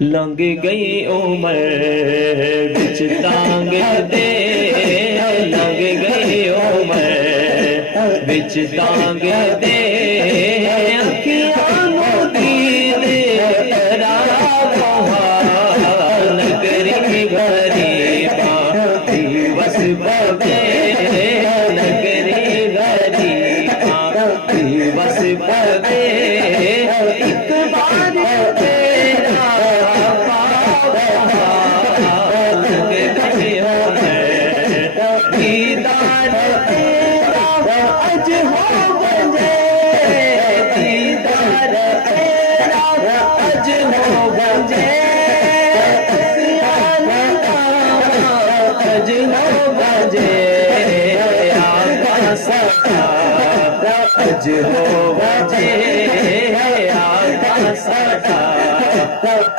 لنگ گئی عمر بچ ٹانگ دے، لنگ گئی عمر بچ ٹانگ دے، اکھیاں نوں دید خراب ہوا، نگری غریباں دی وس پوے، نگری غریباں دی وس پوے، ایک بار تیرا دیدار تیرا اج ہو بجے، دیدار تیرا اج ہو بجے، اج ہو بجے، آقا ساڈا اج ہو بجے، آقا ساڈا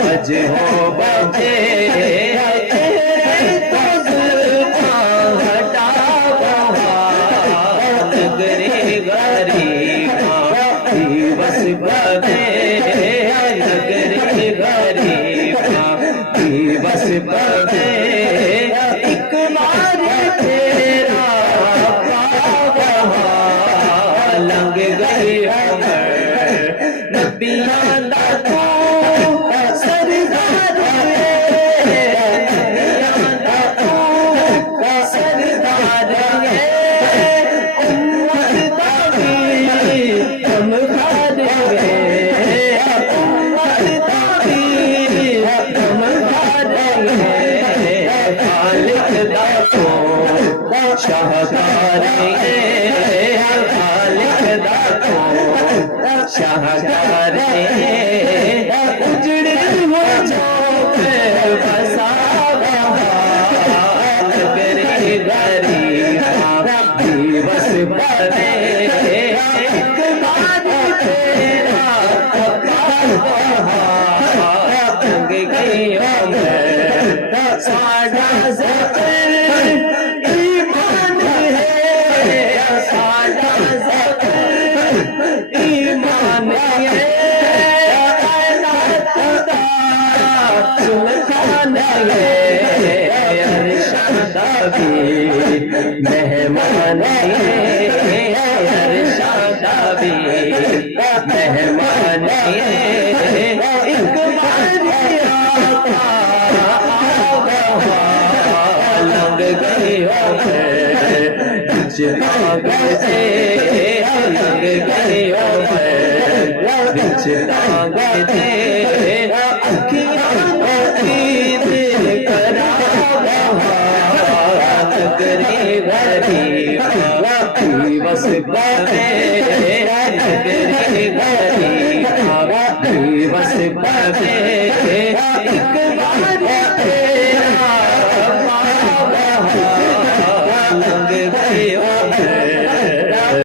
اج ہو بجے، بس پوے، نگری غریباں دی بس پوے، ایک بار تیرا پاوا، لنگ گئی عمر نبیاں دا تو سردار ہے، نبیاں دا تو سردار ہے، امت دا بھی ہم خاد گئے، امت دا بھی ہم خاد گئے، خالق دا تو شاہکار ہے، خالق دا تو شاہکار ہے، اجڑے ہو چوک بسا بہا، نگری غریباں دی بس پوے، ایک بار تیرا لنگ گئی عمر، ساڈا ذکر ایمان ہے، ساڈا ذکر ایمان ہے، کائنات دا سلطان ہے، عرش دا بھی مہمان ہے، عرش دا بھی مہمان ہے، ایک بار آقا لنگ گئی عمر بچ ٹانگ دے، لنگ گئی عمر بچ ٹانگ دے،